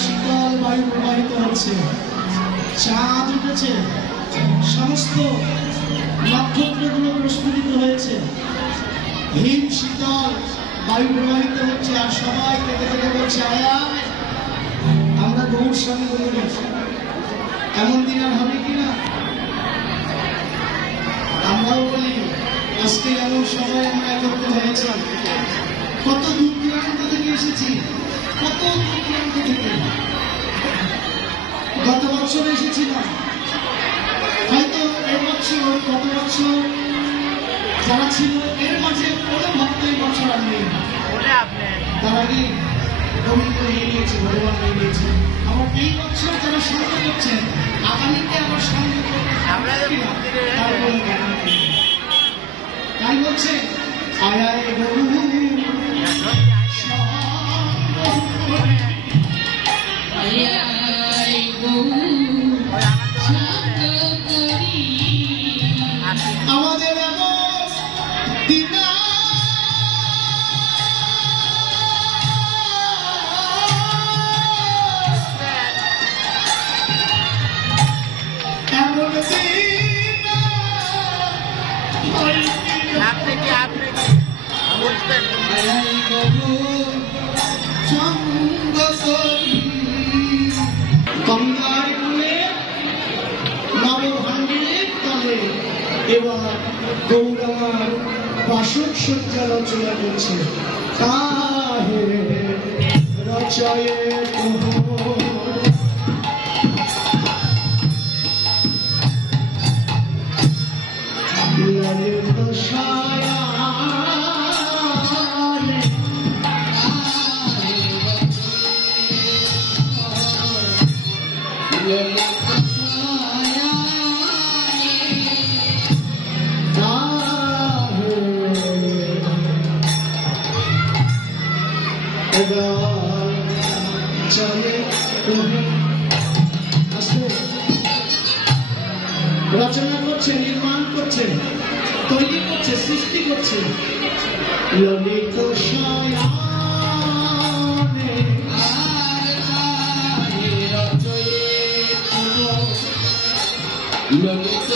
শীতল বায়ু প্রবাহিত হচ্ছে, চাঁদ উঠেছে, সমস্ত নক্ষত্রগুলো প্রস্ফুটিত হয়েছে, হিম শীতল বায়ু প্রবাহিত হচ্ছে, আর সবাই থেকে থেকে বলছে আয় আমরা গৌর স্বামী বলি। এমন দিন আর হবে কিনা? আমরাও বলি আজকে এমন সবাই আমরা একত্র হয়েছি, কত দূর দূরান্ত থেকে এসেছি, কত দূর দূরান্ত থেকে। গত বছর এসেছিলাম, হয়তো এবছর গত বছর যারা ছিল এর মাঝে কোনো ভক্ত এই বছর আর নেই। তার আগে গোবিন্দ নিয়ে নিয়েছে, ভগবান নিয়ে নিয়েছে। আমার এই বছর যারা সঙ্গ করছেন আগামীতে আবার সঙ্গ তাই বলছে আয় আয় গরু আমাদের এবার গৌরামার বাসক সজ্জা রচনা করছে। তাহে রচয়ে ললিত সায়া রচনা করছে, নির্মাণ করছে, তৈরি করছে, সৃষ্টি করছে। ললিত সায়ানে ললিত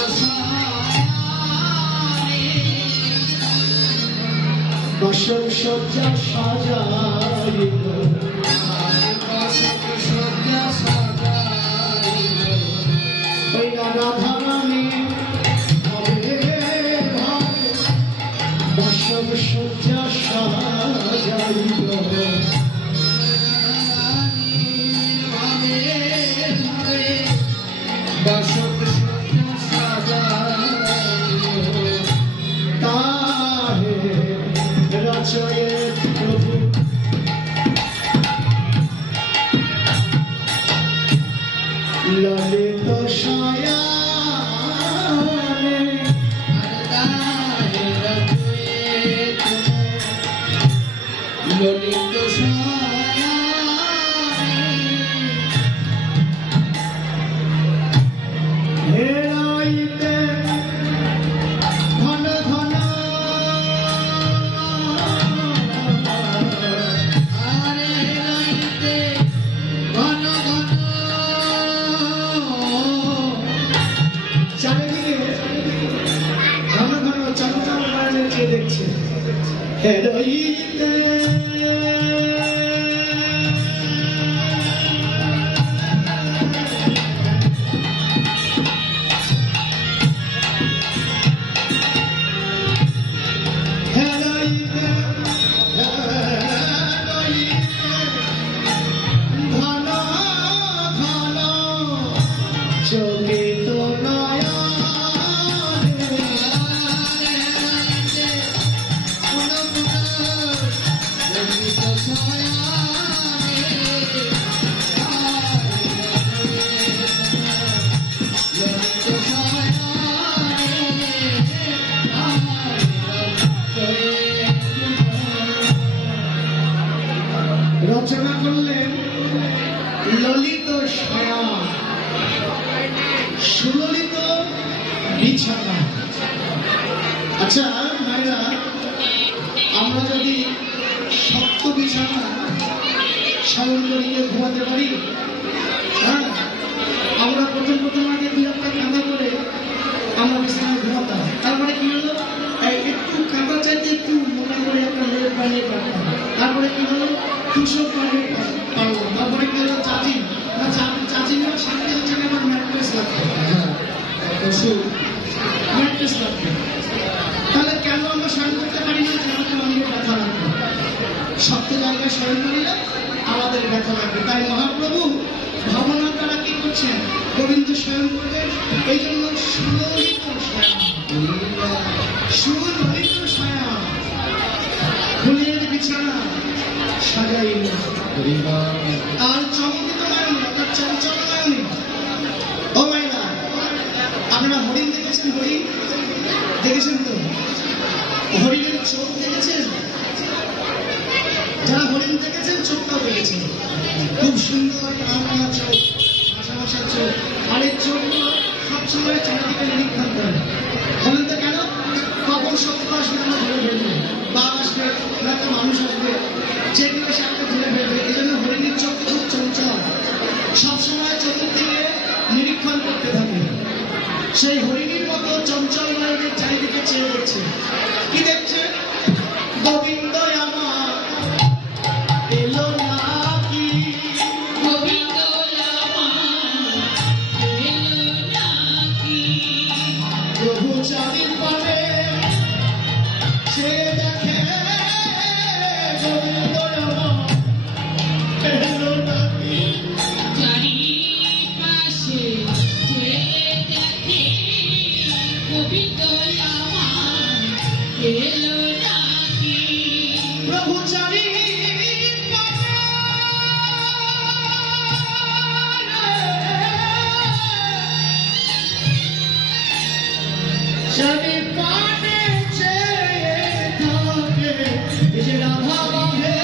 বাসক সজ্জা সাজাইল ওই রাধা রানী ভাবে ভাবে বাসক সজ্জা সাজাইল বাসক সজ্জা সাজাইল তাহে রচয়ে প্রভু ললিত সায়ানে ললিত সায়ানে হেরাইতে ঘন ঘন হেরাইতে ঘন ঘন চারিদিকে ঘন ঘন চন্দ্রমায় কে দেখছে হেরাইতে রচনা করলেন ললিত সায়া, সুললিত বিছানা। আচ্ছা ভাইরা, আমরা যদি শক্ত বিছানা শয়ন করিয়ে ঘুমাতে পারি? হ্যাঁ, আমরা প্রথম আগে 2 একটা কাঁদা করে আমরা বিছানায় ঘুমাতাম। তারপরে কি হলো, একটু কাঁদা চাইতে একটু মোটা করে একটা লেপ বানিয়ে পারতাম। তারপরে কি হলো, তুষক বানিয়ে পারলাম। তারপরে কি হলো, চাচি না সাথে হচ্ছে আমার ম্যাট্রেস লাগতো। ম্যাট্রেস লাগতো। তাহলে কেন আমরা শয়ন করতে পারি না? আমাদের ব্যথা লাগবে, শক্ত জায়গায় শয়ন করিলে আমাদের ব্যথা লাগবে। তাই মহাপ্রভু ভাবনার দ্বারা কি করছেন, গোবিন্দ শয়ন করবেন। এই জন্য সুললিত শয়ন, ফুলের বিছানা সাজাইল, আর চমকিত নয়নে, তার চঞ্চল নয়নে। ও মাইনা, আপনারা হরিণ দেখেছেন? হরিণ দেখেছেন তো? হরিণের চোখ দেখেছেন? যারা হরিণ দেখেছেন চোখটাও দেখেছেন, খুব সুন্দর টানা চোখ, ভাষা চোখ। আর এই চোখগুলো সবসময় চারিদিকে নিরীক্ষণ করে। বলেন তো কেন? কখন শত্রু আসবে আমরা ধরে ফেলবে, বাঘ আসবে, একটা মানুষ আসবে, যেগুলো সে একটা ধরে ফেলবে। এই জন্য হরিণের চোখ খুব চঞ্চল, সবসময় চতুর্দিকে নিরীক্ষণ করতে থাকে। সেই হরিণীর মতো চঞ্চল নয়নের চারিদিকে চেয়ে দেখছে। কি দেখছে? গোবিন্দ আমার এলো নাকি, গোবিন্দ আমার এলো নাকি। প্রভু চাঁদের পারে সে দেখে গোবিন্দ আমার এলো নাকি। চারিপাশে দেখে গোবিন্দ আমার এলো নাকি। প্রভু চারি পানে চেয়ে থাকে, যে রাধা বাঁধে